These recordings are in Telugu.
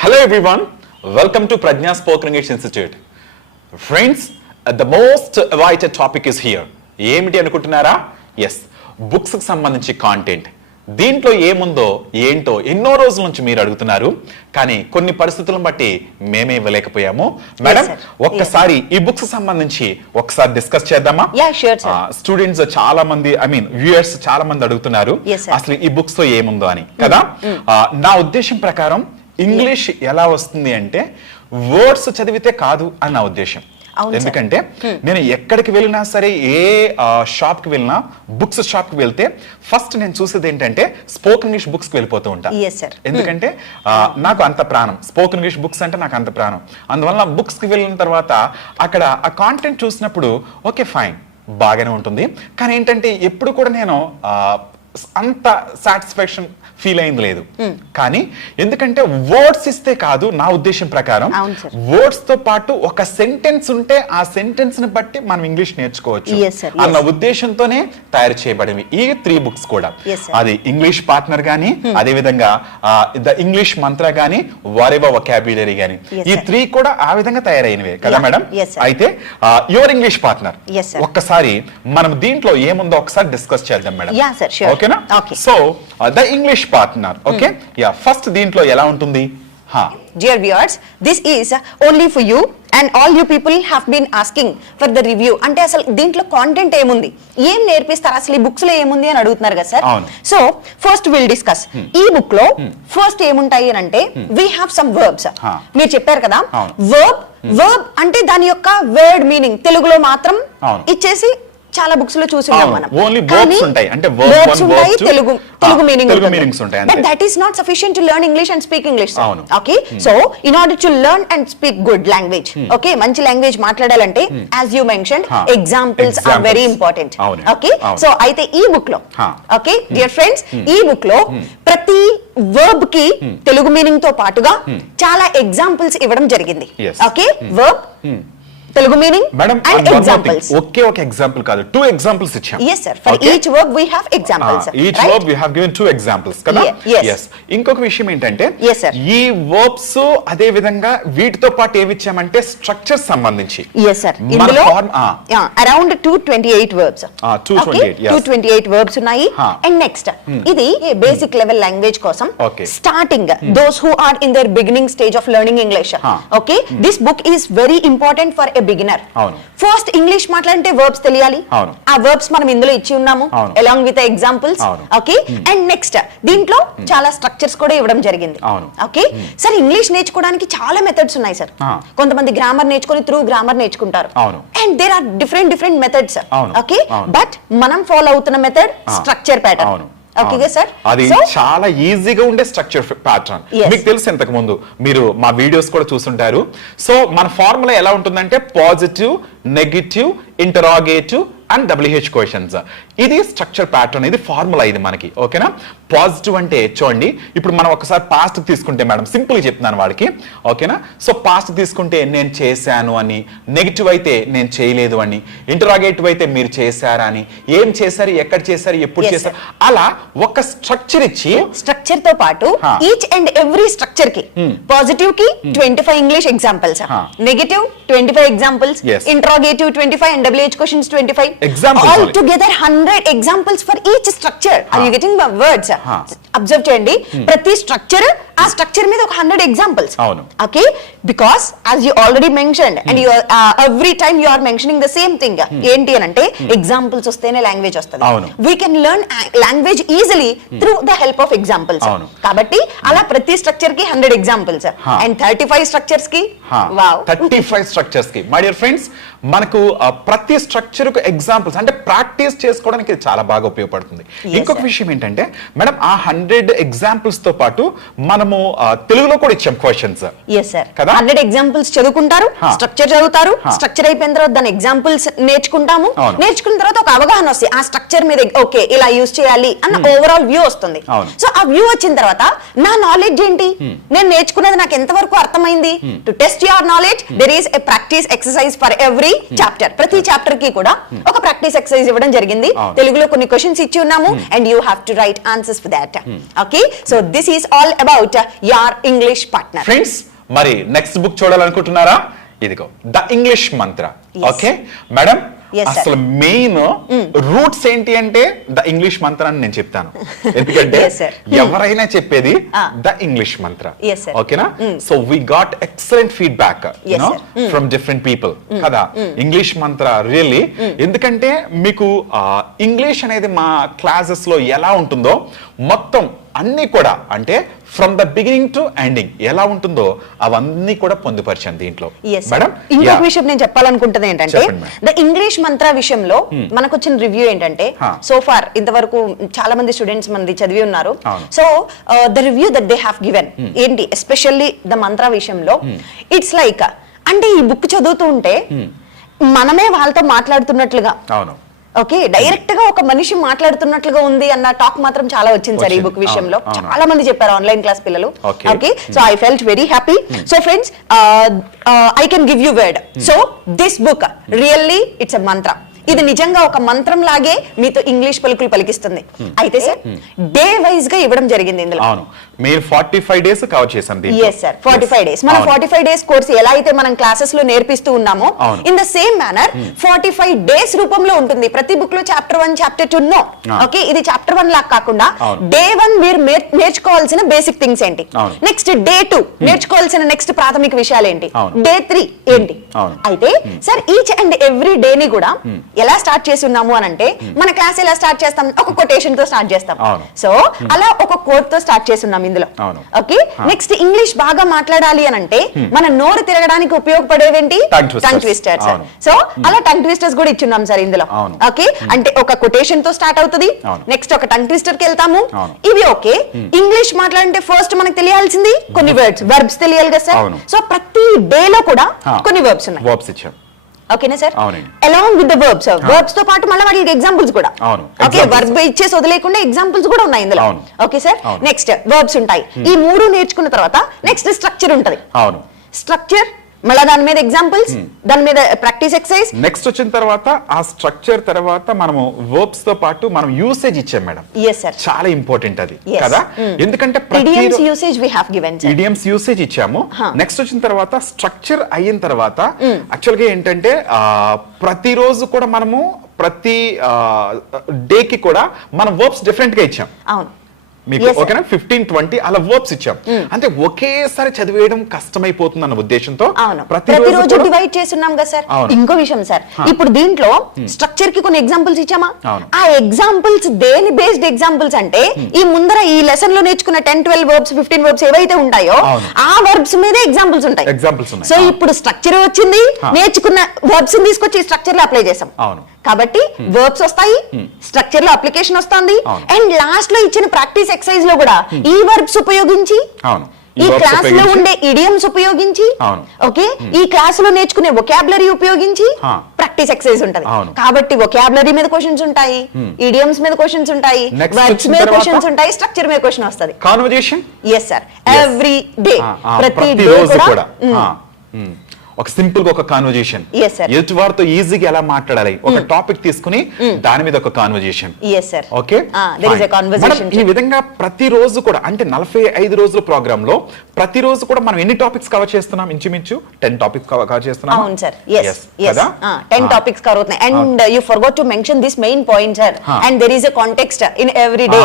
Hello everyone, welcome to Prajna Spoken English Institute. Friends, the most awaited topic is here. ఏమిటి అనుకుంటున్నారా? Yes, books కి సంబంధించి కాంటెంట్. దీంట్లో ఏముందో ఏంటో ఎన్నో రోజుల నుంచి మీరు అడుగుతున్నారు, కానీ కొన్ని పరిస్థితులను బట్టి మేమే ఇవ్వలేకపోయాము. మేడం, ఒక్కసారి ఈ బుక్స్ సంబంధించి ఒకసారి డిస్కస్ చేద్దామా? స్టూడెంట్స్ చాలా మంది, వ్యూయర్స్ చాలా మంది అడుగుతున్నారు అసలు ఈ బుక్స్ తో ఏముందో అని కదా. నా ఉద్దేశం ప్రకారం ఇంగ్లీష్ ఎలా వస్తుంది అంటే వర్డ్స్ చదివితే కాదు అని నా ఉద్దేశం. ఎందుకంటే నేను ఎక్కడికి వెళ్ళినా సరే, ఏ షాప్ కి వెళ్ళినా, బుక్స్ షాప్ కి వెళ్తే ఫస్ట్ నేను చూసేది ఏంటంటే స్పోకెన్ ఇంగ్లీష్ బుక్స్ కి వెళ్ళిపోతూ ఉంటా. ఎందుకంటే నాకు అంత ప్రాణం, స్పోకెన్ ఇంగ్లీష్ బుక్స్ అంటే నాకు అంత ప్రాణం. అందువల్ల బుక్స్ కి వెళ్ళిన తర్వాత అక్కడ ఆ కాంటెంట్ చూసినప్పుడు ఓకే ఫైన్ బాగానే ఉంటుంది, కానీ ఏంటంటే ఎప్పుడు కూడా నేను అంత సాటిస్ఫాక్షన్ ఫీల్ అయింది లేదు. కానీ ఎందుకంటే వర్డ్స్ ఇస్తే కాదు, నా ఉద్దేశం ప్రకారం వర్డ్స్ తో పాటు ఒక సెంటెన్స్ ఉంటే ఆ సెంటెన్స్ ని బట్టి మనం ఇంగ్లీష్ నేర్చుకోవచ్చు అన్న ఉద్దేశంతోనే తయారు చేయబడినవి ఈ 3 బుక్స్ కూడా. అది ఇంగ్లీష్ పార్ట్నర్ గానీ, అదే విధంగా ద ఇంగ్లీష్ మంత్ర గానీ, వారెవర్ వొకాబ్యులరీ గానీ, ఈ 3 కూడా ఆ విధంగా తయారైనవే కదా మేడం. అయితే యువర్ ఇంగ్లీష్ పార్ట్నర్ ఒక్కసారి మనం దీంట్లో ఏముందో ఒకసారి డిస్కస్ చేద్దాం మేడం. ఓకేనా? So the English partner. Okay? Yeah, first దీంట్లో ఎలా ఉంటుంది? Dear viewers, this is only for you and all you people have been asking for the review. అంటే అసలు దీంట్లో కాంటెంట్ ఏముంది, ఏం నేర్పిస్తారు, అసలు ఈ బుక్స్ లో ఏముంది అని అడుగుతున్నారు కదా sir. So first will discuss ఈ బుక్ లో ఫస్ట్ ఏముంటాయి అని అంటే we have some verbs. మీరు చెప్పారు కదా verb అంటే దాని యొక్క వర్డ్ మీనింగ్ తెలుగులో మాత్రం ఇచ్చేసి చాలా బుక్స్ లో చూసుంటాం మనం. ఓన్లీ వర్బ్స్ ఉంటాయి, అంటే వర్బ్స్ ఉంటాయి, తెలుగు మీనింగ్స్ ఉంటాయి. But that is not sufficient to learn English and speak English. Okay, so in order to learn and speak good language, okay, మంచి లాంగ్వేజ్ మాట్లాడాలంటే as you mentioned examples are very important. Okay, so అయితే ఈ బుక్ లో, ఓకే డియర్ ఫ్రెండ్స్, ఈ బుక్ లో ప్రతి వర్బ్ కి తెలుగు మీనింగ్ తో పాటుగా చాలా ఎగ్జాంపుల్స్ ఇవ్వడం జరిగింది. Okay, verb Telugu meaning and examples. ఒకే ఒక ఎగ్జాంపుల్ కాదు, 2 ఎగ్జాంపుల్స్ ఇచ్చాం. yes sir, for each verb we have examples. Each verb we have given 2 examples కదా. yes, ఇంకొక విషయం ఏంటంటే ఈ వర్బ్స్ అదే విధంగా వీటితో పాటు ఏవి ఇచ్చామంటే స్ట్రక్చర్ సంబంధించి. yes sir, ఇందులో అరౌండ్ 228 verbs. 228 verbs ఉన్నాయి. అండ్ నెక్స్ట్ ఇది బేసిక్ లెవెల్ లాంగ్వేజ్ కోసం starting those who are in their beginning stage of learning English. okay, this book is very important for a beginner. First English మాట్లాడంటే వర్బ్స్ తెలియాలి. ఆ వర్బ్స్ మనం ఇందులో ఇచ్చి ఉన్నాము along with examples. Okay, and next దీంట్లో చాలా స్ట్రక్చర్స్ కూడా ఇవ్వడం జరిగింది. ఓకే సార్, ఇంగ్లీష్ నేర్చుకోవడానికి చాలా మెథడ్స్ ఉన్నాయి సార్. కొంతమంది గ్రామర్ నేర్చుకొని త్రూ గ్రామర్ నేర్చుకుంటారు, and there are different methods. Okay, but మనం ఫాలో అవుతున్న మెథడ్ స్ట్రక్చర్ ప్యాటర్న్. అది చాలా ఈజీగా ఉండే స్ట్రక్చర్ ప్యాటర్న్. మీకు తెలుసు, ఇంతకు ముందు మీరు మా వీడియోస్ కూడా చూస్తుంటారు. సో మన ఫార్ములా ఎలా ఉంటుందంటే positive, negative, interrogative and WH questions. ఇది స్ట్రక్చర్ ప్యాటర్న్, ఇది ఫార్ములా ఇది మనకి. ఓకేనా? పాజిటివ్ అంటే చూడండి, ఇప్పుడు మనం ఒకసారి పాస్ట్ తీసుకుంటే మేడం, సింపుల్ చెప్తున్నాను వాళ్ళకి. ఓకేనా? సో పాస్ట్ తీసుకుంటే నేను చేశాను అని, నెగిటివ్ అయితే నేను చేయలేదు అని, ఇంటరాగేటివ్ అయితే మీరు చేశారా అని, ఏం చేశారు, ఎక్కడ చేశారు, ఎప్పుడు చేశారు, అలా ఒక స్ట్రక్చర్ ఇచ్చి స్ట్రక్చర్ తో పాటు ఈచ్ అండ్ ఎవ్రీ స్ట్రక్చర్ కి పాజిటివ్ కి 25 English examples, negative 25 examples, interrogative 25 and WH questions 25. All together 100 examples for each structure. Are you getting my words? Observe చేయండి, ప్రతి స్ట్రక్చర్ ఆ స్ట్రక్చర్ మీద ఒక 100 examples. Okay, because as you already mentioned and you every time you are mentioning the same thing. ఏంటి అని అంటే ఎగ్జాంపుల్స్ వస్తేనే లాంగ్వేజ్ వస్తుంది. We can learn language easily through the help of examples. కాబట్టి అలా ప్రతి స్ట్రక్చర్ కి 100 ఎగ్జాంపుల్స్ అండ్ 35 స్ట్రక్చర్స్ కి 35 స్ట్రక్చర్స్ కి. మై డియర్ ఫ్రెండ్స్, మనకు ప్రతి స్ట్రక్చర్ కు ఎగ్జాంపుల్స్ అంటే ప్రాక్టీస్ చేసుకోవడానికి చాలా బాగా ఉపయోగపడుతుంది. ఇంకొక విషయం ఏంటంటే మేడం, ఆ 100 ఎగ్జాంపుల్స్ తో పాటు మనము తెలుగులో కూడా ఇచ్చాం క్వశ్చన్స్. yes sir, 100 ఎగ్జాంపుల్స్ చదువుకుంటారు, స్ట్రక్చర్ చదువుతారు, స్ట్రక్చర్ అయిపోయిన తర్వాత దాని ఎగ్జాంపుల్స్ నేర్చుకుంటాము. నేర్చుకున్న తర్వాత ఒక అవగాహన వస్తుంది, ఆ స్ట్రక్చర్ మీద ఓకే ఇలా యూజ్ చేయాలి అన్న ఓవరాల్ వ్యూ వస్తుంది. సో ఆ వ్యూ వచ్చిన తర్వాత నా నాలెడ్జ్ ఏంటి, నేను నేర్చుకున్నది నాకు ఎంత వరకు అర్థమైంది. To test your knowledge there is a practice exercise for every chapter. ప్రతి చాప్టర్ కి కూడా ఒక ప్రాక్టీస్ ఎక్సర్సైజ్ ఇవ్వడం జరిగింది. తెలుగులో కొన్ని క్వశ్చన్స్ ఇచ్చి ఉన్నాము and you have to right answers for that. Okay, so this is all about your English partner. Friends, మరి నెక్స్ట్ బుక్ చూడాలనుకుంటున్నారా? ఇదిగో the English Mantra. Okay madam, అసలు మెయిన్ రూట్స్ ఏంటి అంటే ద ఇంగ్లీష్ మంత్ర అని నేను చెప్తాను. ఎందుకంటే ఎవరైనా చెప్పేది ద ఇంగ్లీష్ మంత్ర. ఓకేనా? So we got excellent feedback from different people కదా ఇంగ్లీష్ మంత్ర రియల్లీ. ఎందుకంటే మీకు ఇంగ్లీష్ అనేది మా క్లాసెస్ లో ఎలా ఉంటుందో మొత్తం అన్ని కూడా అంటే from the beginning to ending ఎలా ఉంటుందో అవన్నీ కూడా పొందుపరిచాను దీంట్లో. మేడం, ఇంకొక విషయం నేను చెప్పాలనుకుంటుంది ఏంటంటే ద ఇంగ్లీష్ మంత్ర విషయంలో మనకు వచ్చిన రివ్యూ ఏంటంటే సో ఫార్ ఇంతవరకు చాలా మంది స్టూడెంట్స్ మనది చదివి ఉన్నారు. So the review that they have given ఏంటి ఎస్పెషల్లీ ద మంత్ర విషయంలో ఇట్స్ లైక్ అంటే ఈ బుక్ చదువుతూ ఉంటే మనమే వాళ్ళతో మాట్లాడుతున్నట్లుగా, ఓకే డైరెక్ట్ గా ఒక మనిషి మాట్లాడుతున్నట్లుగా ఉంది అన్న టాక్ మాత్రం చాలా వచ్చింది సార్ ఈ బుక్ విషయంలో. చాలా మంది చెప్పారు ఆన్లైన్ క్లాస్ పిల్లలు. Okay, so I felt very happy. So friends, I can give you word. So this book really it's a మంత్ర. ఇది నిజంగా ఒక మంత్రం లాగే మీతో ఇంగ్లీష్ పలుకులు పలికిస్తుంది. అయితే సార్ డే వైజ్ గా ఇవ్వడం జరిగింది ఇందులో. అవును, మీరు 45 డేస్ కవర్ చేశాం. yes sir, 45 days. మన 45 డేస్ కోర్స్ ఎలా అయితే మనం క్లాసెస్ లో నేర్పిస్తూ ఉన్నామో in the same manner 45 days రూపంలో ఉంటుంది. ప్రతి బుక్ లో చాప్టర్ 1 చాప్టర్ 2 నో. ఓకే, ఇది చాప్టర్ 1 లాగా కాకుండా డే 1 మీరు నేర్చుకోవాల్సిన బేసిక్ థింగ్స్ ఏంటి, నెక్స్ట్ డే 2 నేర్చుకోవాల్సిన నెక్స్ట్ ప్రాథమిక విషయాలు ఏంటి, డే 3 ఏంటి. అయితే sir each and every day ని కూడా ఎలా స్టార్ట్ చేసి ఉన్నాము అని అంటే మన క్లాస్ ఎలా స్టార్ట్ చేస్తాం, ఒక కొటేషన్ తో స్టార్ట్ చేస్తాం. సో అలా ఒక కోట్ తో స్టార్ట్ చేసి ఉన్నాం ఇందులో. ఓకే, నెక్స్ట్ ఇంగ్లీష్ బాగా మాట్లాడాలి అని అంటే మన నోరు తిరగడానికి ఉపయోగపడేవేంటి, టంగ్ ట్విస్టర్స్. సో అలా టంగ్ ట్విస్టర్స్ కూడా ఇచ్చున్నాం సార్ ఇందులో. ఓకే, అంటే ఒక కొటేషన్ తో స్టార్ట్ అవుతుంది, నెక్స్ట్ ఒక టంగ్ ట్విస్టర్ కి వెళ్తాము. ఇవి ఓకే. ఇంగ్లీష్ మాట్లాడంటే ఫస్ట్ మనకు తెలియాల్సింది కొన్ని వర్బ్స్ తెలియాలి కదా సార్. సో ప్రతి డే లో కూడా కొన్ని వర్బ్స్ ఉన్నాయి. ఓకేనా sir? Along with the verbs, verbs తో పాటు మళ్ళీ వాటికి ఎగ్జాంపుల్స్ కూడా. ఓకే, వర్బ్ ఇచ్చేసి వదిలేకుండా ఎగ్జాంపుల్స్ కూడా ఉన్నాయి ఇందులో. ఓకే సార్, నెక్స్ట్ వర్బ్స్ ఉంటాయి. ఈ మూడు నేర్చుకున్న తర్వాత నెక్స్ట్ స్ట్రక్చర్ ఉంటది. స్ట్రక్చర్ మళ్ళీ దాని మీద ఎగ్జాంపుల్స్, దాని మీద ప్రాక్టీస్ ఎక్సర్సైజ్. నెక్స్ట్ వచ్చిన తర్వాత ఆ స్ట్రక్చర్ తర్వాత మనము వర్బ్స్ తో పాటు మనం యూసేజ్ ఇచ్చాం మేడం. yes sir, చాలా ఇంపార్టెంట్ అది కదా. ఎందుకంటే idioms usage we have given sir. idioms usage ఇచ్చాము. నెక్స్ట్ వచ్చిన తర్వాత స్ట్రక్చర్ అయిన తర్వాత యాక్చువల్ గా ఏంటంటే ప్రతిరోజు కూడా మనము ప్రతి డే కి కూడా మనం వర్బ్స్ డిఫరెంట్ గా ఇచ్చాం. అవును, మీకు ఓకేనా 15-20 అలా వర్బ్స్ ఇచ్చాం. అంటే ఒకేసారి చదివేయడం కష్టమైపోతుంది అన్న ఉద్దేశంతో ప్రతిరోజు డివైడ్ చేస్తున్నాం కదా సార్. ఇంకో విషయం సార్, ఇప్పుడు దీంట్లో స్ట్రక్చర్ కి కొన్ని ఎగ్జాంపుల్స్ ఇచ్చామా, ఆ ఎగ్జాంపుల్స్ దేని బేస్డ్ ఎగ్జాంపుల్స్ అంటే ఈ ముందర ఈ లెసన్ లో నేర్చుకున్న 10-12 వర్బ్స్ 15 వర్బ్స్ ఏవైతే ఉంటాయో ఆ వర్బ్స్ మీదే ఎగ్జాంపుల్స్ ఉంటాయి. సో ఇప్పుడు స్ట్రక్చర్ వచ్చింది, నేర్చుకున్న వర్బ్స్ తీసుకొచ్చి స్ట్రక్చర్ లో అప్లై చేసాం కాబట్టి వర్బ్స్ వస్తాయి, స్ట్రక్చర్ లో అప్లికేషన్ వస్తుంది, అండ్ లాస్ట్ లో ఇచ్చిన ప్రాక్టీస్ ఎక్సర్సైజ్ లో కూడా ఈ వర్బ్స్ ఉపయోగించి ఈ క్లాస్ లో ఉండే ఇడియమ్స్ ఉపయోగించి ఓకే ఈ క్లాస్ లో నేర్చుకునే వొకాబులరీ ఉపయోగించి ప్రాక్టీస్ ఎక్సర్సైజ్ ఉంటది. కాబట్టి వొకాబులరీ మీద క్వశ్చన్స్ ఉంటాయి, ఇడియమ్స్ మీద క్వశ్చన్స్ ఉంటాయి, వర్బ్స్ మీద క్వశ్చన్స్ ఉంటాయి, స్ట్రక్చర్ మీద క్వశ్చన్ వస్తది. Conversation yes sir, every day ప్రతి డే కూడా ఒక సింపుల్ గా ఒక కాన్వర్జేషన్, ఎదుటి వారితో ఈజీగా ఎలా మాట్లాడాలి ఒక టాపిక్ తీసుకుని దాని మీద ఒక కాన్వర్జేషన్. ఓకే, ఈ విధంగా ప్రతిరోజు కూడా అంటే 45 రోజుల ప్రోగ్రామ్ లో ప్రతిరోజు కూడా మనం ఎన్ని టాపిక్స్ కవర్ చేస్తున్నాం, ఇంచుమించు 10 టాపిక్స్ కవర్ చేస్తున్నాం. అవును సార్, yes 10 టాపిక్స్ కవర్ అవుతున్నాయి. And you forgot to mention this main point sir, and there is a context in every day.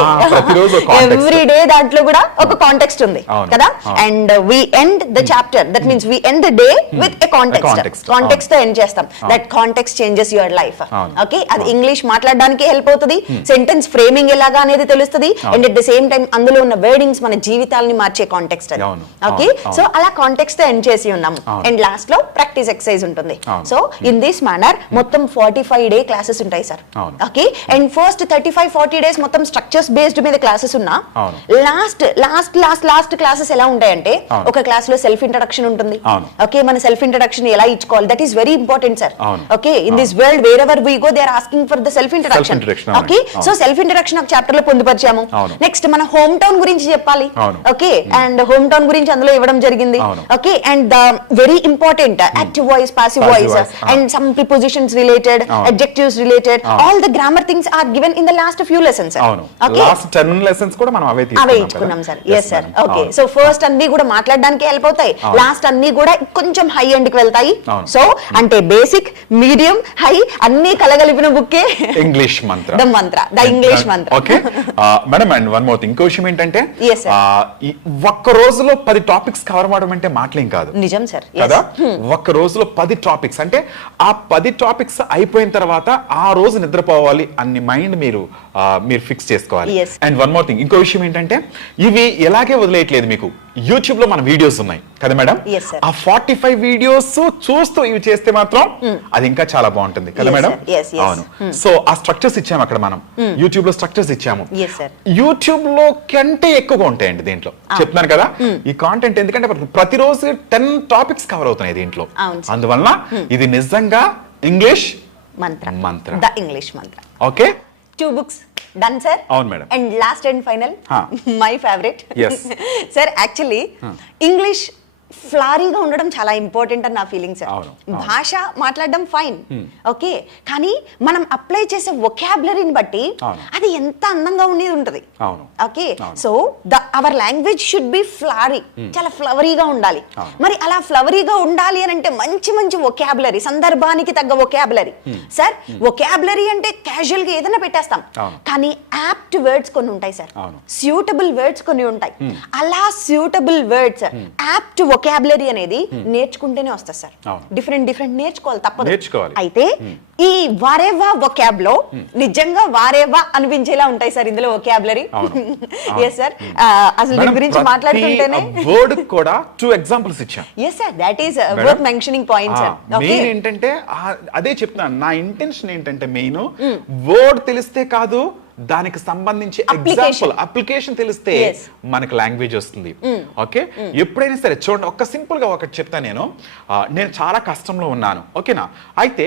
Every day దాంట్లో కూడా ఒక కాంటెక్స్ట్ ఉంది కదా. And we end the chapter, that means we end the day with context తో ఎండ్ చేస్తాం. That context changes your life. Okay, అది ఇంగ్లీష్ మాట్లాడడానికి హెల్ప్ అవుతుంది, సెంటెన్స్ ఫ్రేమింగ్ ఎలాగా అనేది తెలుస్తుంది, and at the same time అందులో ఉన్న వర్డింగ్స్ మన జీవితాలని మార్చే కాంటెక్స్ట్ అది. ఓకే, సో అలా కాంటెక్స్ట్ తో ఎండ్ చేసి ఉన్నాము. అండ్ లాస్ట్ లో ప్రాక్టీస్ ఎక్సర్సైజ్ ఉంటుంది. సో ఇన్ దిస్ మేనర్ మొత్తం 45 డే క్లాసెస్ ఉంటాయి sir. Okay, and first 35-40 days మొత్తం స్ట్రక్చర్స్ బేస్డ్ మీద క్లాసెస్ ఉన్నా లాస్ట్ క్లాసెస్ ఎలా ఉంటాయంటే ఒక క్లాస్ లో సెల్ఫ్ ఇంట్రడక్షన్ ఉంటుంది. ఓకే, మన సెల్ఫ్ ఇంట్రడక్షన్ ఎలా ఇచ్చుకోవాలి, that is very important sir. అవును. Okay, in this world wherever we go they are asking for the self introduction. Okay, so self introduction ఒక చాప్టర్ లో పొందుపరిచాము. నెక్స్ట్ మన హోమ్ టౌన్ గురించి చెప్పాలి. ఓకే, అండ్ హోమ్ టౌన్ గురించి అందులో ఇవ్వడం జరిగింది. Okay, and the very important active voice, passive voice, and some prepositions related, adjectives related, all the grammar things are given in the last few lessons, sir. Okay, last 10 lessons కూడా మనం అవే తీసుకున్నాం sir. Yes sir. Okay, so first అన్ని కూడా మాట్లాడడానికి హెల్ప్ అవుతాయి, లాస్ట్ అన్ని కూడా కొంచెం హై ఎండ్ కి వెళ్తాయి. సో అంటే బేసిక్, మీడియం, హై అన్ని కలగలిపిన బుక్కే English Mantra, the English Mantra. Okay madam, and one more thing, ఇంకో విషయం ఏంటంటే ఒక్క రోజులో 10 టాపిక్స్ కవర్ అవడం అంటే మాటలేం కాదు. నిజం సార్ కదా. ఒక్క రోజులో 10 టాపిక్స్ అంటే ఆ 10 టాపిక్స్ అయిపోయిన తర్వాత ఆ రోజు నిద్రపోవాలి అన్ని మైండ్ మీరు ఫిక్స్ చేసుకోవాలి. అండ్ వన్ మోర్ థింగ్, ఇంకో విషయం ఏంటంటే ఇవి ఎలాగే వదిలేయట్లేదు, మీకు యూట్యూబ్ లో మన వీడియోస్ ఉన్నాయి కదా మేడం. ఆ 45 వీడియోస్ చూస్తూ ఇవి చేస్తే మాత్రం అది ఇంకా చాలా బాగుంటుంది కదా మేడం. అవును, సో ఆ స్ట్రక్చర్స్ ఇచ్చాము అక్కడ, మనం యూట్యూబ్ లో స్ట్రక్చర్స్ ఇచ్చాము. యూట్యూబ్ లో కంటే ఎక్కువగా ఉంటాయండి దీంట్లో, చెప్తున్నాను కదా ఈ కాంటెంట్. ఎందుకంటే ప్రతిరోజు 10 టాపిక్స్ కవర్ అవుతున్నాయి దీంట్లో, అందువల్ల ఇది నిజంగా English Mantra, the English Mantra. Okay, 2 books done sir. అవును madam. And last and final, my favorite. Yes. Sir, actually English ఫ్లారీగా ఉండడం చాలా ఇంపార్టెంట్ అని నా ఫీలింగ్ సార్. భాష మాట్లాడడం ఫైన్, ఓకే, కానీ మనం అప్లై చేసే వొకాబులరీని బట్టి అది ఎంత అందంగా ఉండేది ఉంటది. Okay, so our language should be flowery, చాలా ఫ్లవరీగా ఉండాలి. మరి అలా ఫ్లవరీగా ఉండాలి అని అంటే మంచి మంచి వొకాబులరీ, సందర్భానికి తగ్గ వొకాబులరీ. సార్ వొకాబులరీ అంటే క్యాజువల్ గా ఏదైనా పెట్టేస్తాం, కానీ యాప్ట్ వర్డ్స్ కొన్ని ఉంటాయి సార్, సూటబుల్ వర్డ్స్ కొన్ని ఉంటాయి. అలా సూటబుల్ వర్డ్స్, యాప్ట్ వొకాబులరీ అనేది నేర్చుకుంటేనే వస్తుంది సార్. డిఫరెంట్ నేర్చుకోవాలి, తప్పదు. అయితే ఈ వారేవా వొకాబ్ లో నిజంగా వారేవా అనిపించేలా ఉంటాయి సార్ ఇందులో వొకాబులరీ. yes sir, అసలు దీని గురించి మాట్లాడుతుంటేనే వర్డ్ కూడా 2 ఎగ్జాంపుల్స్ ఇచ్చాం. yes sir, that is worth mentioning point sir. okay, main ఏంటంటే అదే చెప్తున్నాను, నా ఇంటెన్షన్ ఏంటంటే మెయిన్ వర్డ్ తెలిస్తే కాదు, దానికి సంబంధించి ఎగ్జాంపుల్ అప్లికేషన్ తెలిస్తే మనకు లాంగ్వేజ్ వస్తుంది. ఓకే, ఎప్పుడైనా సరే చూడండి, ఒక సింపుల్ గా ఒకటి చెప్తా. నేను చాలా కష్టంలో ఉన్నాను, ఓకేనా. అయితే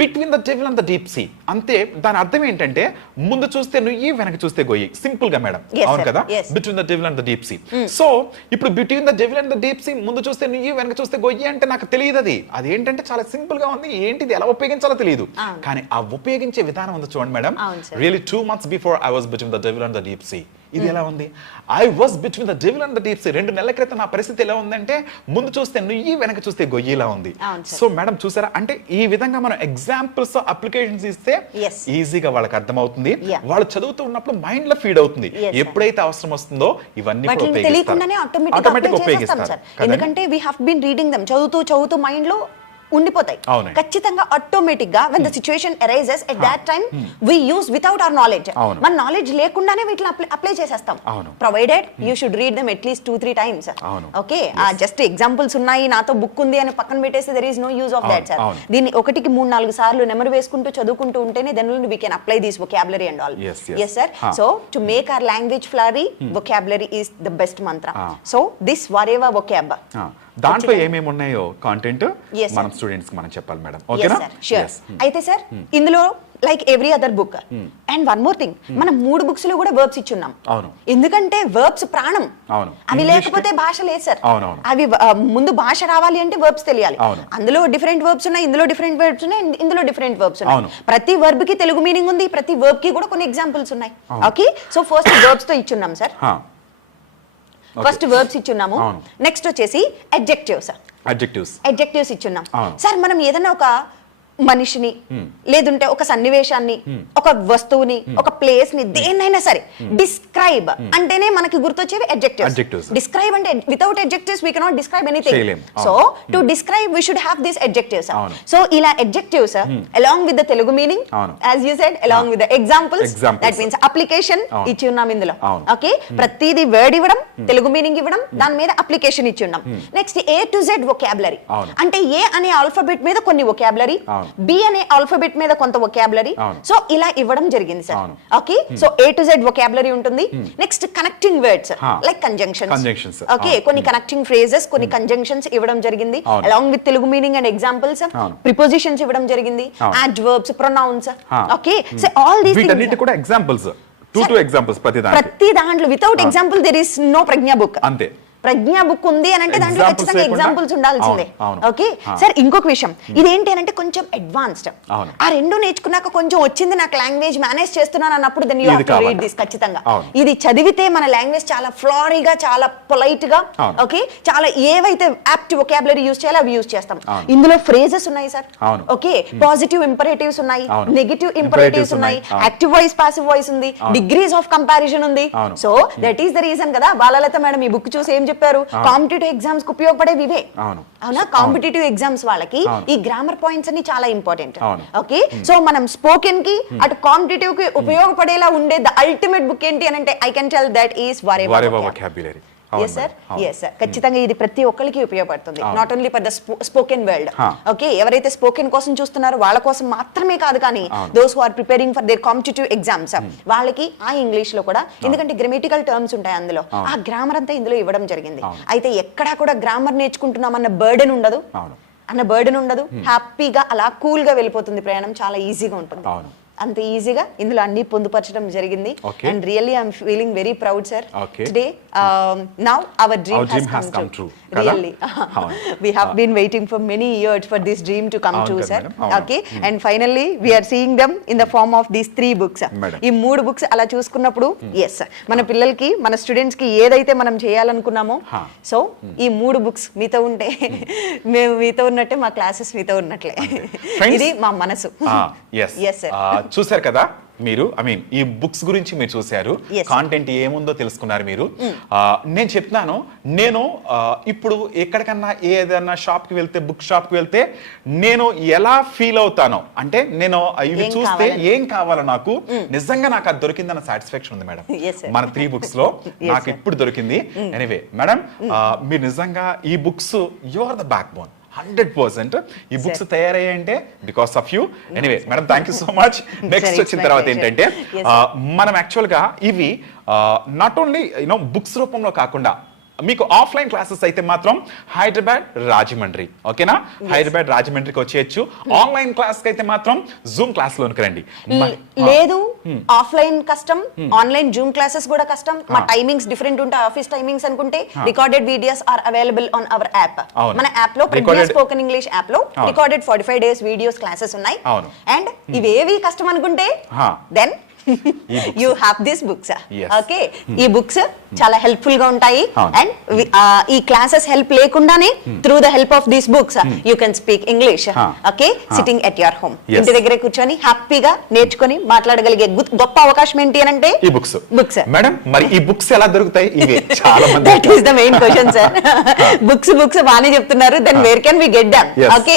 between the devil and the deep see, అంతే. దాని అర్థం ఏంటంటే ముందు చూస్తే నుయ్యి, వెనక చూస్తే గొయ్యి, సింపుల్ గా మేడం. అవును కదా, between the devil and the deep sea. So ఇప్పుడు between the devil and the deep sea, ముందు చూస్తే నుయ్యి, వెనక చూస్తే గొయ్యి అంటే నాకు తెలియదు. అది ఏంటంటే చాలా సింపుల్ గా ఉంది, ఏంటిది ఎలా ఉపయోగించాలో తెలియదు. కానీ ఆ ఉపయోగించే విధానం ఉంది చూడండి madam. Really 2 months before I was between the devil and the deep sea. ఇది ఎలా ఉంది? I was between the devil and the deep sea. 2 నెలల క్రితం నా పరిస్థితి ఎలా ఉందంటే ముందు చూస్తే నుయ్యి, వెనక చూస్తే గొయ్యిలా ఉంది. సో మేడం చూసారా, అంటే ఈ విధంగా మనం ఎగ్జాంపుల్స్, అప్లికేషన్స్ ఇస్తే ఈజీగా వాళ్ళకి అర్థమవుతుంది. వాళ్ళు చదువుతూ ఉన్నప్పుడు మైండ్ లో ఫీడ్ అవుతుంది. ఎప్పుడైతే అవసరం వస్తుందో ఇవన్నీ ఆటోమేటిక్ ఉపయోగిస్తారు. ఎందుకంటే we have been reading them, చదువుతూ మైండ్ లో ఉండిపోతాయి ఖచ్చితంగా ఆటోమేటిక్ గా. when the situation arises at that time we use without our knowledge, మన నాలెడ్జ్ లేకుండానే వీటిని అప్లై చేసేస్తాం. provided you should read them at least 2-3 times. Okay, just examples ఉన్నాయి, నాతో బుక్ ఉంది అని పక్కన పెట్టేస్తే there is no use of that sir. దీన్ని ఒకటికి 3-4 సార్లు నెమరు వేసుకుంటూ చదువుకుంటూ ఉంటేనే then only we can apply this vocabulary and all. yes sir. so to make our language flowery, vocabulary is the best mantra. so this vareva vocab, దాంట్లో ఏమేమి ఉన్నాయో కాంటెంట్ మనం స్టూడెంట్స్ కి మనం చెప్పాలి మేడం. ఓకేనా? అయితే సార్ ఇందులో like every other book, and one more thing, మనం 3 books లో కూడా వర్బ్స్ ఇచ్చున్నాం. ఎందుకంటే వర్బ్స్ ప్రాణం, అవి లేకపోతే భాష లేదు సార్. అవి ముందు భాష రావాలి అంటే వర్బ్స్ తెలియాలి. అందులో డిఫరెంట్ వర్బ్స్ ఉన్నాయి, ఇందులో డిఫరెంట్ వర్బ్స్ ఉన్నాయి, ఇందులో డిఫరెంట్ వర్బ్స్ ఉన్నాయి. ప్రతి వర్బ్ కి తెలుగు మీనింగ్ ఉంది, ప్రతి వర్బ్ కి కూడా కొన్ని ఎగ్జాంపుల్స్ ఉన్నాయి. ఓకే, సో ఫస్ట్ వర్బ్స్ తో ఇచ్చున్నాం సార్. ఫస్ట్ వర్బ్స్ ఇచ్చున్నాము. నెక్స్ట్ వచ్చేసి అడ్జెక్టివ్స్ ఇచ్చున్నాం సార్. మనం ఏదైనా ఒక మనిషిని, లేదంటే ఒక సన్నివేశాన్ని, ఒక వస్తువుని, ఒక ప్లేస్ ని, దేన్నైనా సరే డిస్క్రైబ్ అంటేనే మనకి గుర్తొచ్చేవి అడ్జెక్టివ్స్. డిస్క్రైబ్ అంటే without adjectives we cannot describe anything. So to describe we should have this adjectives. So ఇలా adjectives along with the Telugu meaning, as you said, along with the examples, that means application ఇచ్చి ఉన్నాం ఇందులో. ఓకే, ప్రతిదీ వర్డ్ ఇవ్వడం, తెలుగు మీనింగ్ ఇవ్వడం, దాని మీద అప్లికేషన్ ఇచ్చి ఉన్నాం. Next A to Z vocabulary, అంటే ఏ అనే ఆల్ఫాబెట్ మీద కొన్ని వొకాబులరీ, బి అనే ఆల్ఫాబెట్ మీద కొంత వొకాబులరీ, సో ఇలా ఇవ్వడం జరిగింది sir. Okay, so A to Z vocabulary ఉంటుంది. Next connecting words like conjunctions, okay, కొన్ని కనెక్టింగ్ ఫ్రేజెస్, కొన్ని కంజంక్షన్స్ ఇవ్వడం జరిగింది, along with Telugu meaning and examples, prepositions ఇవ్వడం జరిగింది, adverbs, pronouns. Okay, so all these వీటన్నిటి కూడా ఎగ్జాంపుల్స్, టూ ఎగ్జాంపుల్స్ ప్రతి దాంట్లో. Without example there is no Pragna book. అంతే, ప్రజ్ఞా బుక్ ఉంది అని అంటే దాంట్లో ఖచ్చితంగా ఎగ్జాంపుల్స్ ఉండాల్సిందే. ఓకే సార్, ఇంకొక విషయం ఇదేంటి అని అంటే కొంచెం అడ్వాన్స్డ్. ఆ రెండు నేర్చుకున్నాక కొంచెం వచ్చింది నాకు లాంగ్వేజ్ మేనేజ్ చేస్తున్నాను అన్నప్పుడు then you have to read this. ఖచ్చితంగా ఇది చదివితే మన లాంగ్వేజ్ చాలా ఫ్లోరీగా, చాలా పొలైట్ గా, ఓకే, చాలా ఏవైతే యాప్ట్ వొకాబులరీ యూజ్ చేయాలో అవి యూజ్ చేస్తాం. ఇందులో ఫ్రేజెస్ ఉన్నాయి సార్, ఓకే, పాజిటివ్ ఇంపరేటివ్స్ ఉన్నాయి, నెగటివ్ ఇంపరేటివ్స్ ఉన్నాయి, యాక్టివ్ వాయిస్, పాసివ్ వాయిస్ ఉంది, డిగ్రీస్ ఆఫ్ కంపారిజన్ ఉంది. So that is the reason కదా బాలలత మేడం ఈ బుక్ చూసి ఏం చెప్పారు, కాంపిటేటివ్ ఎగ్జామ్స్ కు ఉపయోగపడేవి ఇవే. అవునా, కాంపిటేటివ్ ఎగ్జామ్స్ వాళ్ళకి ఈ గ్రామర్ పాయింట్స్ అన్ని చాలా ఇంపార్టెంట్. ఓకే, సో మనం స్పోకెన్ కి అటు కాంపిటేటివ్ కి ఉపయోగపడేలా ఉండే ద అల్టిమేట్ బుక్ ఏంటి అని అంటే I can tell that is వారేవా vocabulary. Yes sir, yes sir. ఖచ్చితంగా ఇది ప్రతి ఒక్కరికి ఉపయోగపడుతుంది, not only for the spoken world. Okay, ఎవరైతే స్పోకెన్ కోసం చూస్తున్నారో వాళ్ళ కోసం మాత్రమే కాదు, కానీ those who are preparing for their competitive exams వాళ్ళకి ఆ ఇంగ్లీష్ లో కూడా, ఎందుకంటే గ్రామటికల్ టర్మ్స్ ఉంటాయి అందులో, ఆ గ్రామర్ అంతా ఇందులో ఇవ్వడం జరిగింది. అయితే ఎక్కడా కూడా గ్రామర్ నేర్చుకుంటున్నాం అన్న బర్డెన్ ఉండదు, హ్యాపీగా అలా కూల్ గా వెళ్ళిపోతుంది ప్రయాణం, చాలా ఈజీగా ఉంటుంది. అంత ఈజీగా ఇందులో అన్ని పొందుపరచడం జరిగింది. And really I'm feeling very proud sir today. Now our dream has come true. Really, we have been waiting for many years for this dream to come true, sir. Okay, and finally we are seeing them in the form of these 3 books. ఈ 3 books అలా చూసుకున్నప్పుడు yes, మన పిల్లలకి, మన స్టూడెంట్స్ కి ఏదైతే మనం చేయాలనుకున్నామో, సో ఈ 3 books మీతో ఉంటే మేము మీతో ఉన్నట్టే, మా క్లాసెస్ మీతో ఉన్నట్లే. ఇది మా మనసు. yes sir. చూశారు కదా మీరు, ఐ మీన్ ఈ బుక్స్ గురించి మీరు చూశారు, కాంటెంట్ ఏముందో తెలుసుకున్నారు మీరు. నేను చెప్తున్నాను, నేను ఇప్పుడు ఎక్కడికన్నా ఏదన్నా షాప్ కి వెళ్తే, బుక్ షాప్ కి వెళ్తే నేను ఎలా ఫీల్ అవుతానో, అంటే నేను ఇవి చూస్తే ఏం కావాలో నాకు నిజంగా నాకు అది దొరికిందన్న సాటిస్ఫాక్షన్ ఉంది మేడం. మన 3 books లో నాకు ఇప్పుడు దొరికింది. ఎనీవే మేడం, మీరు నిజంగా ఈ books you are the backbone. 100% ఈ బుక్స్ తయారయ్యాయంటే because of you. Anyway madam, thank you so much. Next వచ్చిన తర్వాత ఏంటంటే మనం యాక్చువల్ గా ఇవి నాట్ ఓన్లీ బుక్స్ రూపంలో కాకుండా మీకు ఆఫ్లైన్ క్లాసెస్ అయితే మాత్రం హైదరాబాద్, రాజమండ్రి, ఓకేనా, హైదరాబాద్, రాజమండ్రికి వచ్చేయచ్చు. ఆన్లైన్ క్లాస్ అయితే మాత్రం జూమ్ క్లాస్ లోనికి రండి. లేదు ఆఫ్లైన్ కష్టం, ఆన్లైన్ జూమ్ క్లాసెస్ కూడా కష్టం, మా టైమింగ్స్ డిఫరెంట్ ఉంటాయి, ఆఫీస్ టైమింగ్స్ అనుకుంటే recorded videos are available on our app. మన యాప్ లో ప్రజ్ఞా స్పోకెన్ ఇంగ్లీష్ యాప్ లో రికార్డెడ్ 45 days వీడియోస్ క్లాసెస్ ఉన్నాయి. అండ్ ఇవేవి కష్టం అనుకుంటే then you have these books. Okay, ఈ బుక్స్ చాలా హెల్ప్ఫుల్ గా ఉంటాయి. అండ్ ఈ క్లాసెస్ హెల్ప్ లేకుండానే through the help of these books you can speak English. Okay, sitting at your home, ఇంటి దగ్గరే కూర్చొని హ్యాపీగా నేర్చుకొని మాట్లాడగలిగే గొప్ప అవకాశం ఏంటి అని అంటే ఈ బుక్స్. మేడం, మరి ఈ బుక్స్ ఎలా దొరుకుతాయి? ఇవే చాలా మంది, that is the main question sir. Books బానే చెప్తున్నారు, then where can we get them? Okay,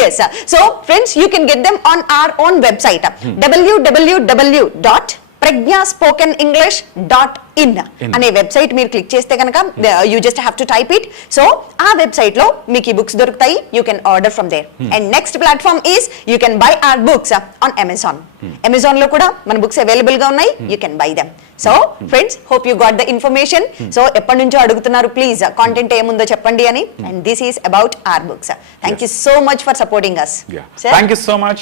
yes, so friends, you can get them on our own website, www.prajnaspokenenglish.in అనే వెబ్సైట్ మీరు క్లిక్ చేస్తే కనుక you just have to type it. So ఆ వెబ్సైట్ లో మీకు ఈ బుక్స్ దొరుకుతాయి, you can order from there. And next platform is you can buy our books on Amazon. Amazon లో కూడా మన బుక్స్ అవైలబుల్ గా ఉన్నాయి, you can buy them. So friends, hope you got the information. So ఎప్పటి నుంచో అడుగుతున్నారు, ప్లీజ్ కాంటెంట్ ఏముందో చెప్పండి అని. And this is about our books. Thank you so much for supporting us. Thank you so much.